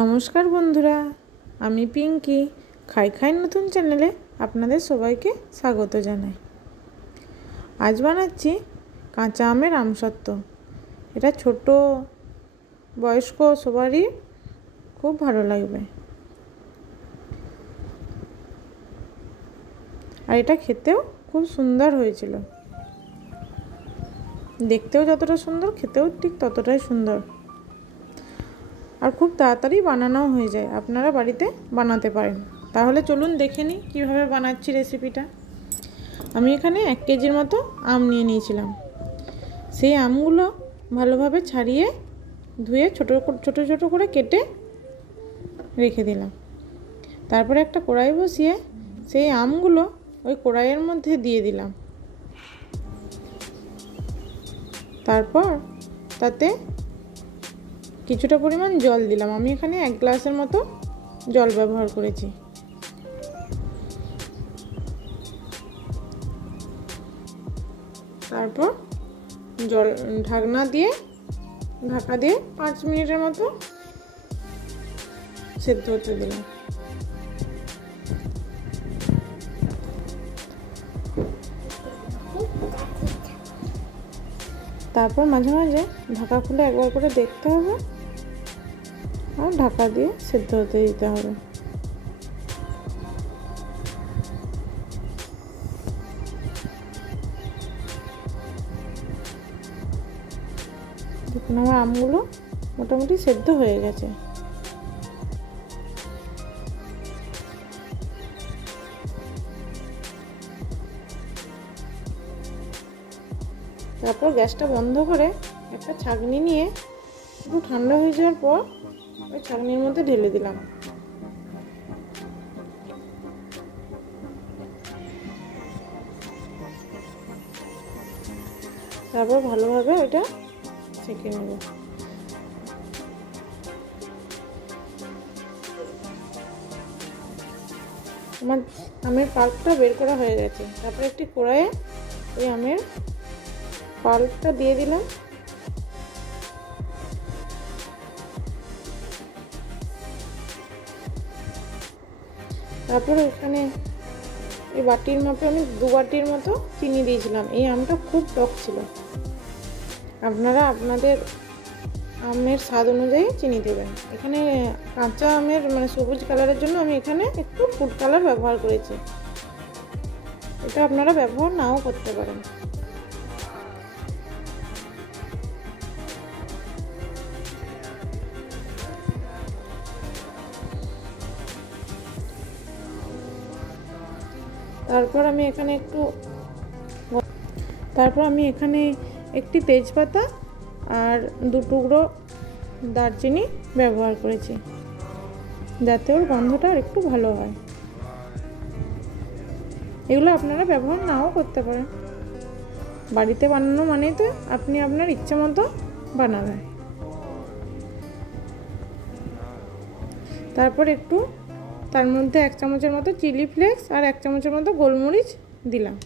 নমস্কার বন্ধুরা, আমি পিঙ্কি খাই খাই নতুন চ্যানেলে আপনাদের সবাইকে স্বাগত জানাই। আজ বানাচ্ছি কাঁচা আমের আমসত্ত্ব। এটা ছোট বয়স্ক সবারই খুব ভালো লাগবে, আর এটা খেতেও খুব সুন্দর হয়েছিল। দেখতেও যতটা সুন্দর, খেতেও ঠিক ততটাই সুন্দর, আর খুব তাড়াতাড়ি বানানো হয়ে যায়। আপনারা বাড়িতে বানাতে পারেন। তাহলে চলুন দেখে নিই কীভাবে বানাচ্ছি রেসিপিটা। আমি এখানে 1 কেজির মতো আম নিয়ে নিয়েছিলাম। সেই আমগুলো ভালোভাবে ছাড়িয়ে ধুয়ে ছোট ছোট করে কেটে রেখে দিলাম। তারপরে একটা কড়াই বসিয়ে সেই আমগুলো ওই কড়াইয়ের মধ্যে দিয়ে দিলাম। তারপর তাতে কিছুটা পরিমাণ জল দিলাম। আমি এখানে 1 গ্লাসের মতো জল ব্যবহার করেছি। তারপর জল ঢাকা দিয়ে 5 মিনিটের মতো সেদ্ধ হতে দিলাম। তারপর মাঝে মাঝে ঢাকা খুলে একবার করে দেখতে হবে, আর ঢাকা দিয়ে সেদ্ধ হতে দিতে হবে। দেখুন আমার আমগুলো মোটামুটি সেদ্ধ হয়ে গেছে। তারপর গ্যাসটা বন্ধ করে একটা ছাঁকনি নিয়ে একটু ঠান্ডা হয়ে যাওয়ার পর ওই ছাঁকনির মধ্যে ঢেলে দিলাম। তারপর ভালোভাবে ওইটা ছেঁকে নেব। আমার আমের পাল্পটা বের করা হয়ে গেছে। তারপরে একটি কড়াইয়ে ওই আমের পাল্পটা দিয়ে দিলাম। তারপর এখানে এই বাটির মাপে আমি 2 বাটির মতো চিনি দিয়েছিলাম। এই আমটা খুব টক ছিল। আপনারা আপনাদের আমের স্বাদ অনুযায়ী চিনি দেবেন। এখানে কাঁচা আমের সবুজ কালারের জন্য আমি এখানে একটু ফুড কালার ব্যবহার করেছি। এটা আপনারা ব্যবহার নাও করতে পারেন। তারপর আমি এখানে একটি তেজপাতা আর 2 টুকরো দারচিনি ব্যবহার করেছি, যাতে ওর গন্ধটা আর একটু ভালো হয়। এগুলো আপনারা ব্যবহার নাও করতে পারেন। বাড়িতে বানানো মানেই তো আপনি আপনার ইচ্ছে মতো বানাবেন। তারপর একটু তার মধ্যে 1 চামচের মতো চিলি ফ্লেক্স আর 1 চামচের মতো গোলমরিচ দিলাম,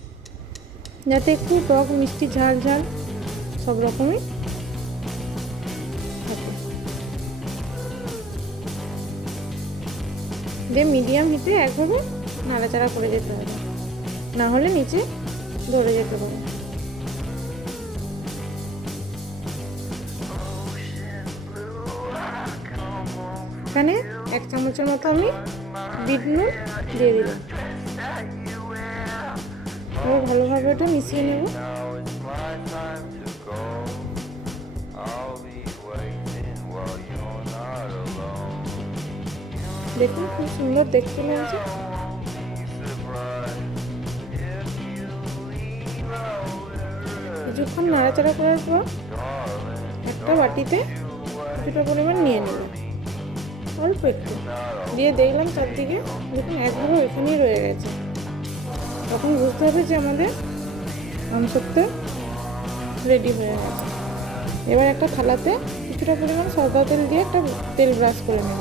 যাতে একটু টক মিষ্টি ঝাল ঝাল সব রকমই থাকে। দিয়ে মিডিয়াম হিটে একভাবে নাড়াচাড়া করে যেতে হবে, না হলে নিচে ধরে যেতে পারে। এখানে 1 চামচের মতো আমি বিট নুন দিয়ে দিলাম। ভালোভাবে ওটা মিশিয়ে নেব। দেখুন খুব সুন্দর দেখতে লাগছে। কিছুক্ষণ নাড়াচাড়া করার পর একটা বাটিতে কিছুটা পরিমাণ নিয়ে নিলাম, অল্প একটু দিয়ে দেখলাম চারদিকে। দেখুন একভাবে ওইখানেই রয়ে গেছে। তখন বুঝতে হবে যে আমাদের আমসত্ত্ব রেডি হয়ে গেছে। এবার একটা থালাতে কিছুটা পরিমাণ সাদা তেল দিয়ে একটা তেল ব্রাশ করে নেব।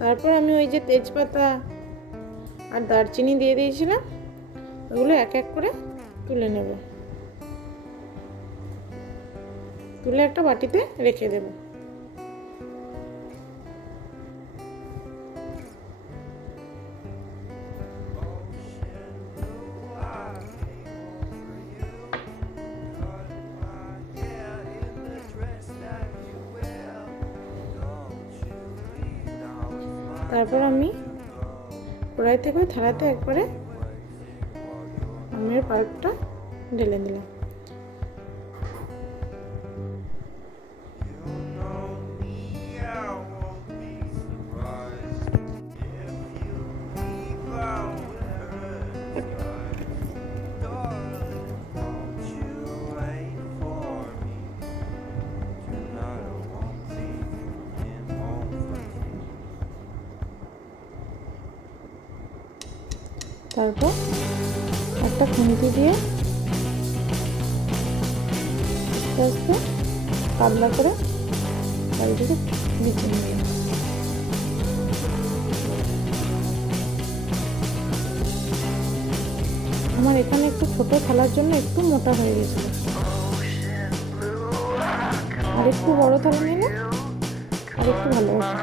তারপর আমি ওই যে তেজপাতা আর দারচিনি দিয়ে দিয়েছিলাম, ওগুলো এক এক করে তুলে নেব, তুলে একটা বাটিতে রেখে দেব। তারপর আমি কড়াই থেকে থালাতে একবারে আমের পাল্পটা ঢেলে দিলাম। তারপর একটা খুন্তি দিয়ে আস্তে আস্তে পাতলা করে চারিদিকে বিছিয়ে নিলাম। আমার এখানে একটু ছোট থালার জন্য একটু মোটা হয়ে গেছিল, আর একটু বড় থালা নিলে আর একটু ভালো হতো।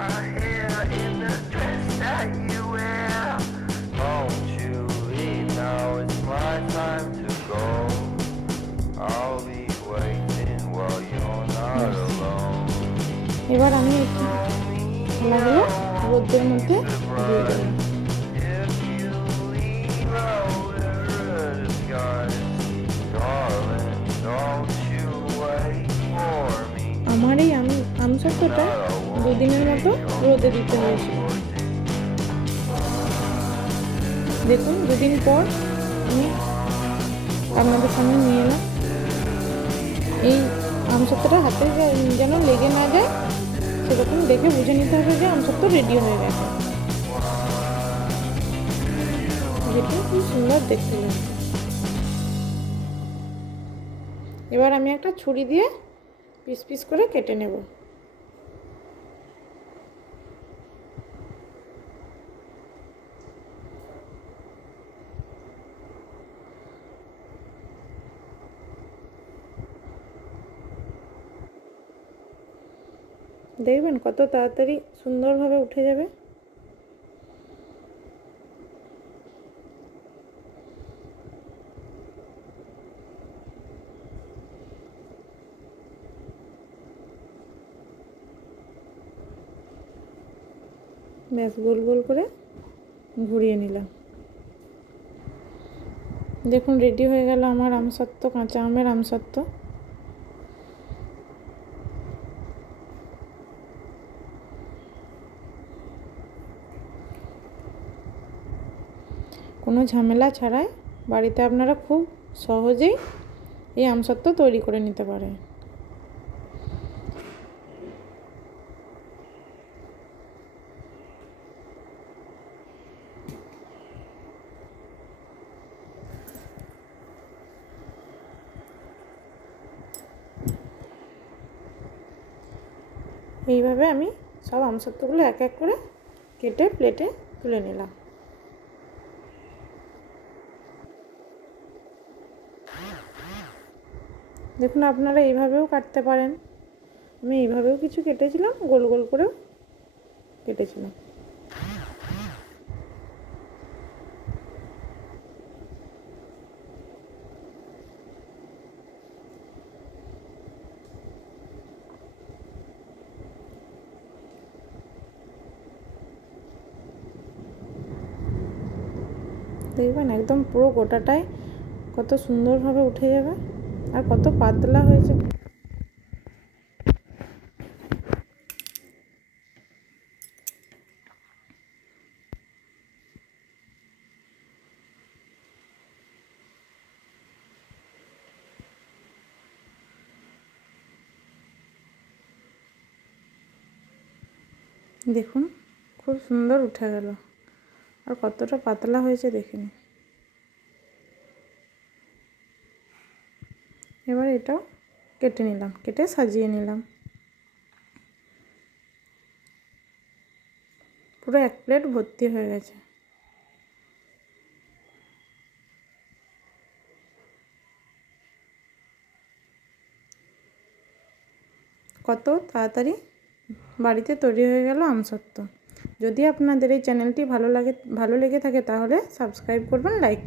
এবার আমি একটু থালাগুলো রোদের মধ্যে দিয়ে দেব। আমার এই আমসত্ত্বটা দুদিনের মতো রোদে দিতে হয়েছিল। দেখুন দুদিন পর আমি আপনাদের সামনে নিয়ে এলাম। এই আমসত্ত্বটা হাতে যেন লেগে না যায় সেরকম দেখে বুঝে নিতে হবে যে আমসত্ত্ব রেডি হয়ে গেছে। দেখুন কি সুন্দর দেখতে লাগছে। এবার আমি একটা ছুরি দিয়ে পিস পিস করে কেটে নেব। দেখবেন কত তাড়াতাড়ি সুন্দরভাবে উঠে যাবে। ব্যাস গোল গোল করে ঘুরিয়ে নিলাম। দেখুন রেডি হয়ে গেল আমার আমসত্ত্ব, কাঁচা আমের আমসত্ত্ব। কোনো ঝামেলা ছাড়াই বাড়িতে আপনারা খুব সহজেই এই আমসত্ত্ব তৈরি করে নিতে পারেন। এইভাবে আমি সব আমসত্ত্বগুলো এক এক করে কেটে প্লেটে তুলে নিলাম। দেখুন আপনারা এইভাবেও কাটতে পারেন। আমি এইভাবেও কিছু কেটেছিলাম, গোল গোল করেও কেটেছিলাম। দেখবেন একদম পুরো গোটাটাই কত সুন্দরভাবে উঠে যাবে আর কত পাতলা হয়েছে। দেখুন খুব সুন্দর উঠে গেল আর কতটা পাতলা হয়েছে দেখে নিন। এবার এটাও কেটে নিলাম, কেটে সাজিয়ে নিলাম। পুরো 1 প্লেট ভর্তি হয়ে গেছে। কত তাড়াতাড়ি বাড়িতে তৈরি হয়ে গেল আমসত্ত্ব। যদি আপনাদের এই চ্যানেলটি ভালো লেগে থাকে তাহলে সাবস্ক্রাইব করবেন, লাইক